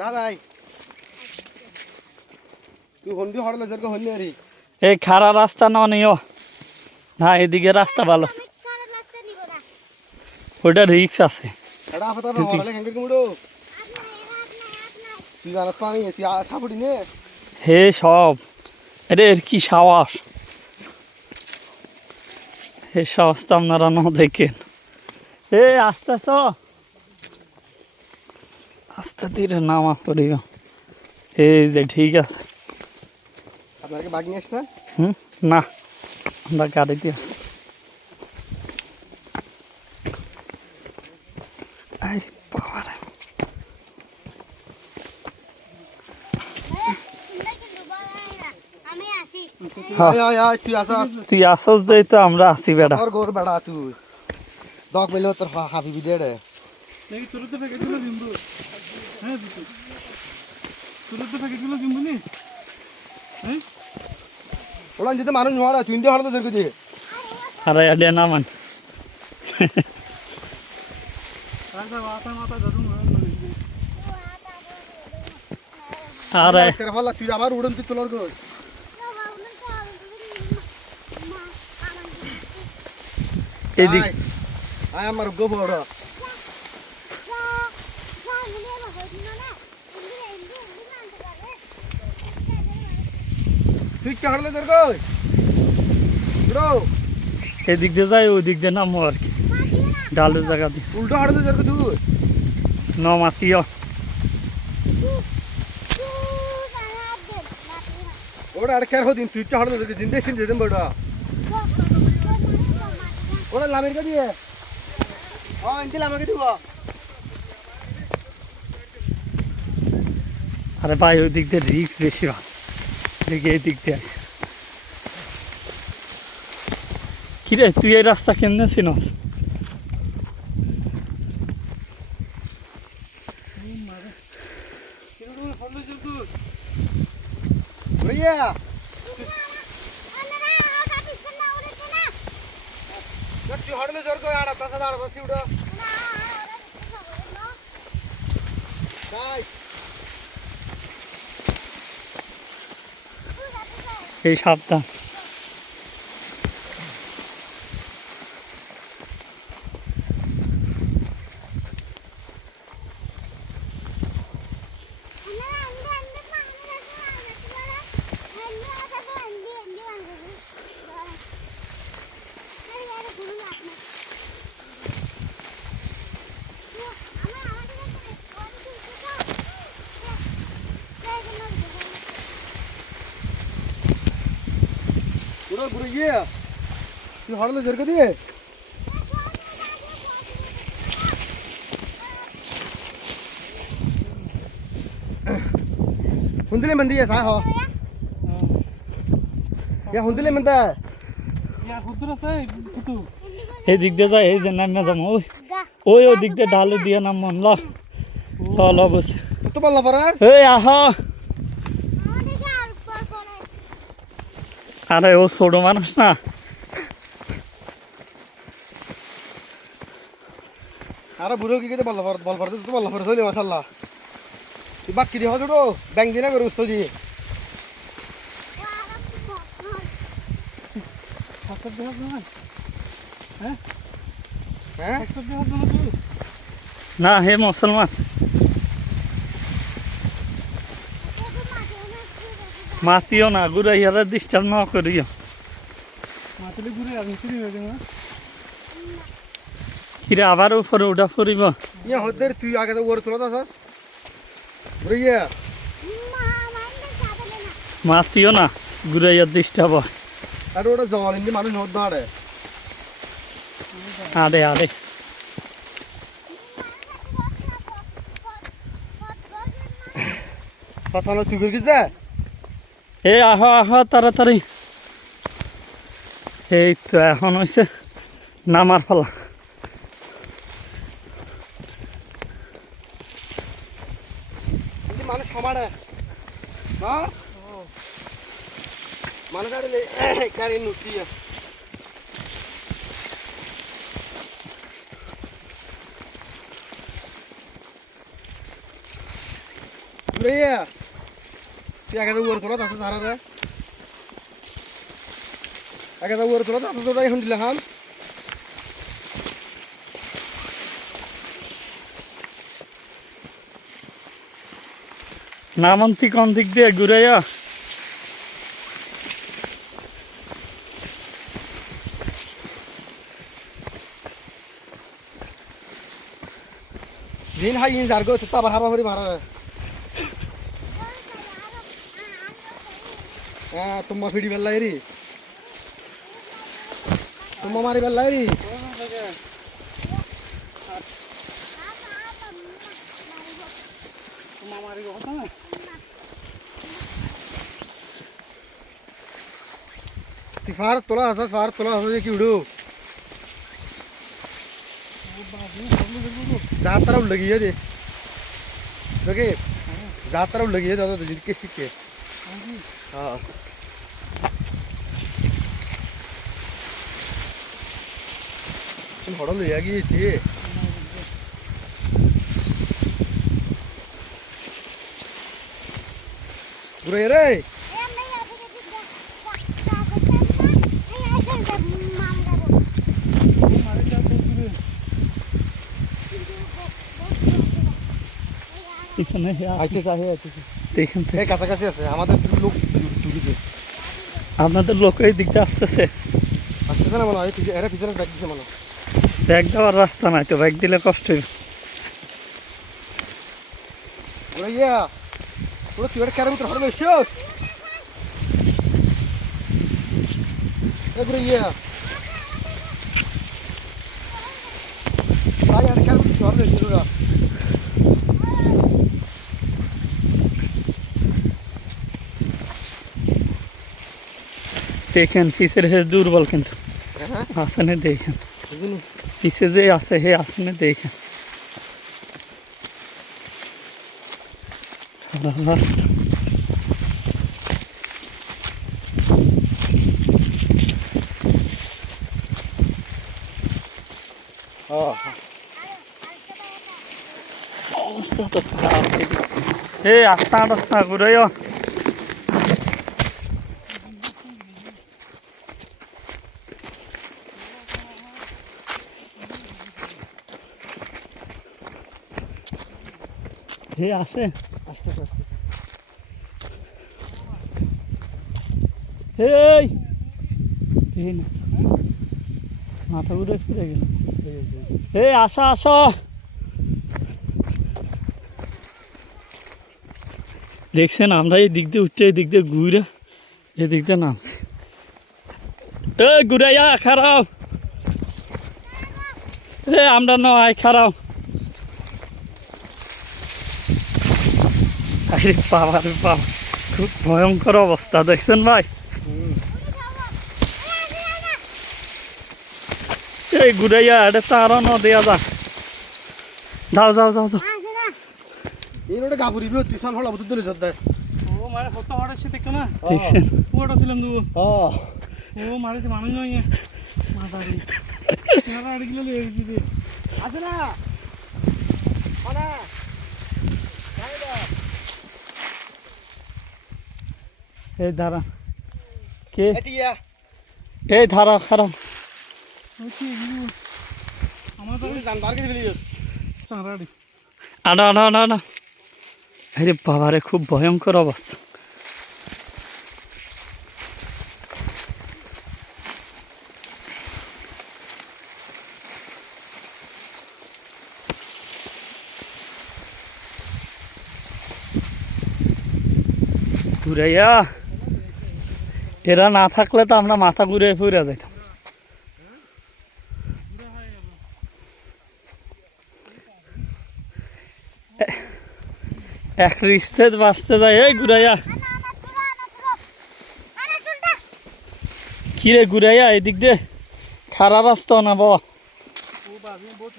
দাদাই তুই হন্ডি হড়লে জোরকে হন্ডি আরি এই খাড়া রাস্তা না নিও না, এদিকে রাস্তা ভালো, ওটা রিক্স আছে। এটা আপাতত হড়লে কেঙ্গে মুড়ো তুই জানাস পানি তুই ছাপুটি নে হে সব এটা এর কি সাহস, হে সাহস তো আপনারা না দেখেন। এ আস্তে আস্তে ধীরে নামা পড়িব। এই যে ঠিক আছে। আপনারা কি বাগ নিয়ে আসছেন? না, আমরা গাড়িতে আসছি। তুই আসস দেই তো আমরা আসি বেড়া গোর বেড়া তুই দক মেলে তোর হাবিবি দে রে ওলা যদি মানুষ হড়া তুই হড়া তো দেখে দিয়ে আরে আডে না মান আরে তুই আবার উড়ন তুই তোলার গোল এদিক আমার গোবর তুই কে হারলে তোর কই ব্রো এদিক দিয়ে যাই ওই দিক দিয়ে নামো আর কি, ডালের জায়গা দিয়ে উল্টো হারলে তোর তুই নমাতিও ওটা আর খেয়ার হদিন তুই কে হারলে তোর দিন দেখছিস যেদিন বড়া ওরা লামের কা দিয়ে আনছিল আমাকে দিব। আরে ভাই ওই দিক দিয়ে রিক্স বেশি ভালো, দেখি এই দিক দিয়ে কিরে তুই এই রাস্তা কেমনে চিনস? হড়লে জোর করে আর তাছাড়া আর বসি উড়ো এই সাবধান। ঘুরে গিয়ে তুই হড়লে জোর করে দিয়ে हुंदले मंदी है सा हो या हुंदले मंदा या हुंदरा से कुतु এই দিক দিয়ে যাই, এই যে নামে যাবো ওই ওই ওই দিক দিয়ে ঢালে দিয়ে নাম মন ল ল বসে তো বললা পরে এই আহ আরে ও ছোট মানুষ না, আরে বুড়ো কি কেটে বললা পরে বল পরে তো বললা পরে চলে মাশাআল্লাহ তুই বাকি দি হজড়ো ব্যাংক দিনা করে উস্তো দি হাতত দেহ না হ্যাঁ হ্যাঁ হাতত দেহ না তুই না হে মুসলমান মাতিও না ঘুরাই আর ডিস্টার্ব না করিও মাতলে ঘুরে আর নিচে হয়ে যাবে না কিরে আবার উপরে উঠা পড়িব ইয়া হদের তুই আগে তো ওর তোলা দাস বুড়িয়া মাতিও না ঘুরাই আর ডিস্টার্ব হয়। আর ওটা জল ইন্দি মানুষ হদ দাঁড়ে আরে আরে কথা হলো তুই করে যা এ আহ আহ তাড়াতাড়ি। এই তো এখন হয়েছে নামার ফলা, মানুষ সমানে না মানুষ গাড়ি নুটি ঘুরাইয়া তুই একে তো উয়ার তোলা আছে সারা রে একে তো উয়ার তোলা আছে তোরা এখন দিলে খান নামন্তি কোন দিক দিয়ে ঘুরাইয়া দিন হাই ইন জারগো তো আবার হাবা ভরি মারা হ্যাঁ তোমা ফিডি বেল্লাই রে তোমা মারি বেল্লাই রে फार तोला असं की उडू जात तरफ लगी है दे ओके जात तरफ लगी है दादा तो जिनके सिक्के हाँ तुम हड़ो ले आगी ये पूरा ये रे পিছনে আইতেছে দেখেন তো, এই কাছাকাছি আছে আমাদের লোক দূরে আপনাদের লোক এই দিকটা আসতেছে। আসতেছে না মনে হয় এরা পিছনে ব্যাগ দিছে মনে হয় ব্যাগ দেওয়ার রাস্তা নাই তো, ব্যাগ দিলে কষ্ট হবে। ওরা ইয়া ওরা তুই একটা ক্যারের ভিতরে হড়লে শেষ এগুলো ইয়া ভাই একটা ক্যারের ভিতরে হড়লে শেষ ওরা দেখেন পিছের হে দুর্বল কিন্তু আসনে দেখেন পিছে যে আছে হে আসনে দেখেন রাস্তা অবস্থা তো খারাপ। হে আস্তা আস্তা ঘুরাইও হে আসে আস্তে আস্তে হেই এই না মাথা ঘুরে ফিরে গেল। হে আসো আসো দেখছেন আমরা এই দিক দিয়ে উঠছে এই দিক দিয়ে ঘুরে এদিক দিয়ে নামছি। এ ঘুরাইয়া খারাপ এ আমরা নয় খারাপ আরে বাবা রে বাবা খুব ভয়ঙ্কর অবস্থা দেখছেন ভাই। এই ঘুরাইয়া এটা তো আরো ন দেয়া যা যাও যাও যাও যাও এই রোডে গাবুরি বিও তুই হলা বুদ্ধ দিলে যদ ও মারে হতো হড়ছে দেখো না দেখছেন পুরোটা ছিলাম দু হ্যাঁ ও মারে তো মানুষ নয় মাদারি মারা আড়ি কিলো লেগে দিবে আছে না ওনা এই ধারা কে এটিয়া এই ধারা খারাপ হচ্ছে এগুলো আমার তো তুই জান বার করে দিলি চাঁড়াড়ি আনা আনা আনা আনা আরে বাবারে খুব ভয়ঙ্কর অবস্থা। ঘুরাইয়া এরা না থাকলে তো আমরা মাথা ঘুরে ফুরে যেতাম। এক রিস্তে বাঁচতে যায় এই ঘুরাইয়া কিরে ঘুরাইয়া এদিক দিয়ে খারাপ রাস্তা না বাবা ও বাবু বহুত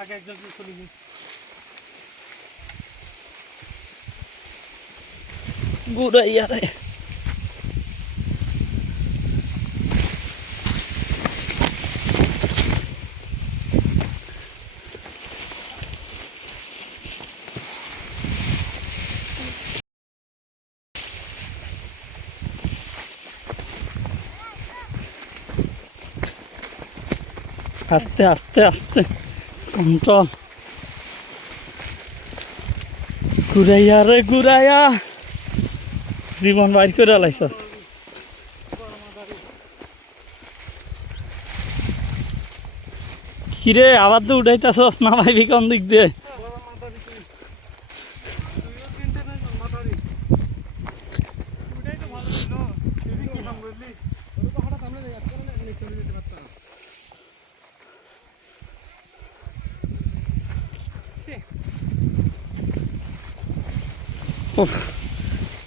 আগে একজন চলে গেছে ঘুরাইয়া রে আস্তে আস্তে আস্তে কন্ট্রোল। ঘুরাইয়া রে ঘুরাইয়া জীবন বাইর করে লাইছস। কিরে আবার তো উঠাইতেছস না ভাইবি কোন দিক দিয়ে?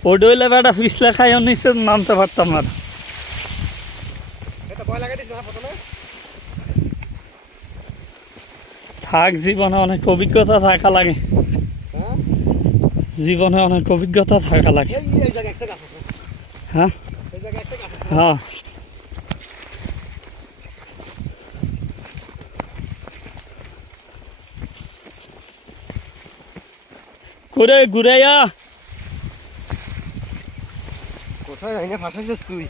ওডইলে বেটা পিছলে খাইও নিচে নামতে পারতাম না। এটা ভয় লাগাই দিস না প্রথমে। থাক, জীবনে অনেক অভিজ্ঞতা থাকা লাগে। হ্যাঁ জীবনে অনেক অভিজ্ঞতা থাকা লাগে। এই জায়গায় একটা গাছ আছে। হ্যাঁ এই জায়গায় একটা গাছ আছে। হ্যাঁ করে ঘুরাইয়া কোথায় যাই না ফাঁসাইছিস তুই?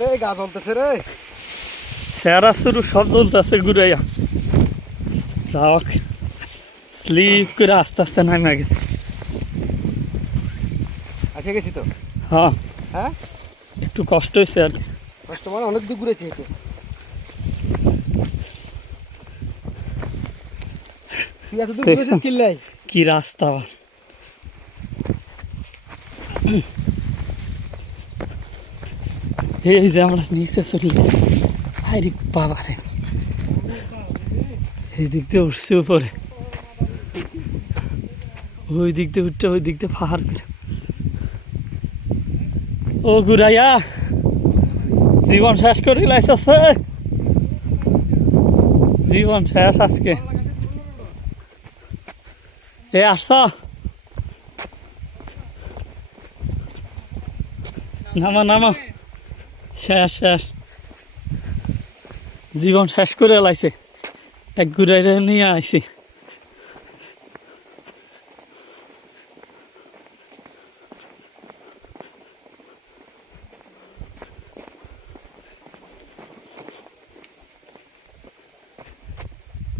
রে গা জ্বলতেছে রে। সেরা শুরু সব চলতেছে ঘুরাইয়া। যাক স্লিপ করে আস্তে আস্তে নামে গেছে। আসে গেছি তো। হ্যাঁ হ্যাঁ একটু কষ্ট হয়েছে আর কি। কষ্ট মানে অনেক দূর ঘুরেছি হেঁটে। তুই এত দূর ঘুরেছিস কিল্লাই? কি রাস্তা আবার। এই যে আমরা নিচে চলে গেছি। আরে বাবা রে, এই দিক দিয়ে উঠছে উপরে, ওই দিক দিয়ে উঠছে, ওই দিক দিয়ে পাহাড় করে। ও ঘুরাইয়া জীবন শেষ করে লাইছে, জীবন শেষ আজকে। এ আসছ নামা নামা, শেষ শেষ, জীবন শেষ করে লাইছে। এক ঘুরাইরে নিয়ে আইছি।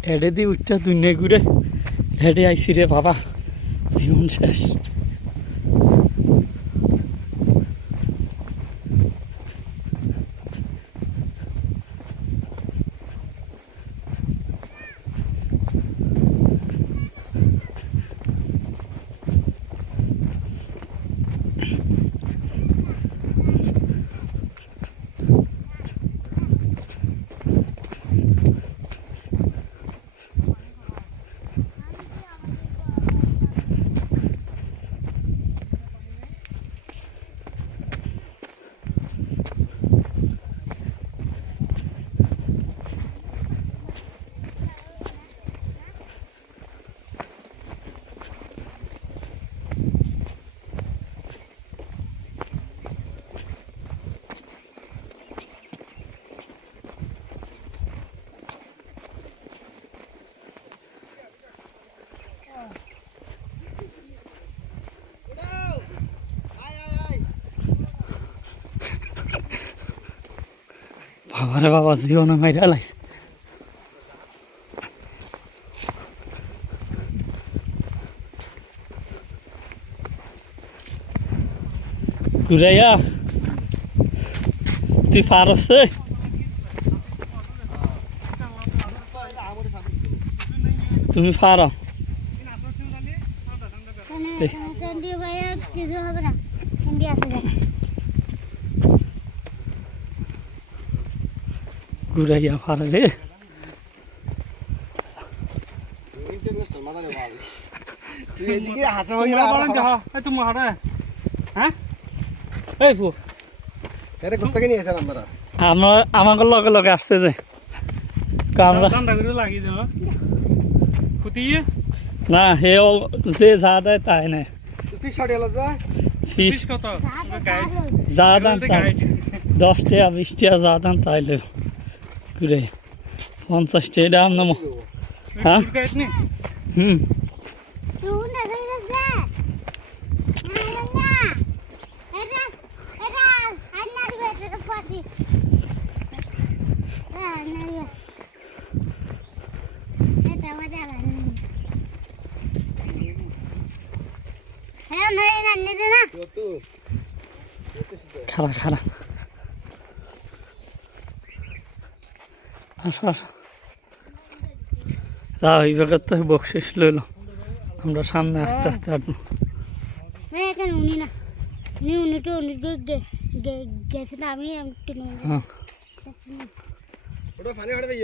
হেডে দিয়ে উঠটা দুনিয়া ঘুরে হেডে আইসি রে বাবা, জীবন শেষ। বাবারে বাবা, জীবনে মাইরা লাইছে। ঘুরাইয়া তুই পারস? তুমি পারো? ঘুরাইয়া পারবে? তুই এদিকে হাসা হয়ে গেল। হ্যাঁ এই পু, এরে কোথা থেকে নিয়ে এসেছেন আপনারা? আমরা আমাকে লগে লগে আসছে যে আমরা ঠান্ডা করে লাগিয়ে দেবো ফুটিয়ে। না, হেও যে যা দেয় তাই নেই। তুই ফিশ শার্ট এলো যা। ফিস কত যা দাম তাই, 10 টাকা 20 টাকা যা দাম তাই লেব ঘুরে 50 টাকা দাম নামো। হ্যাঁ হুম, Tú no eres হ্যাঁ না না নিতে না খারা খারা আসো আসো এই ব্যাগের তো বকশিস লইল আমরা সামনে আস্তে আস্তে হাঁটবো হ্যাঁ কেন উনি না উনি তো গেছে না আমি একটু হ্যাঁ ওটা পানি হাঁটবে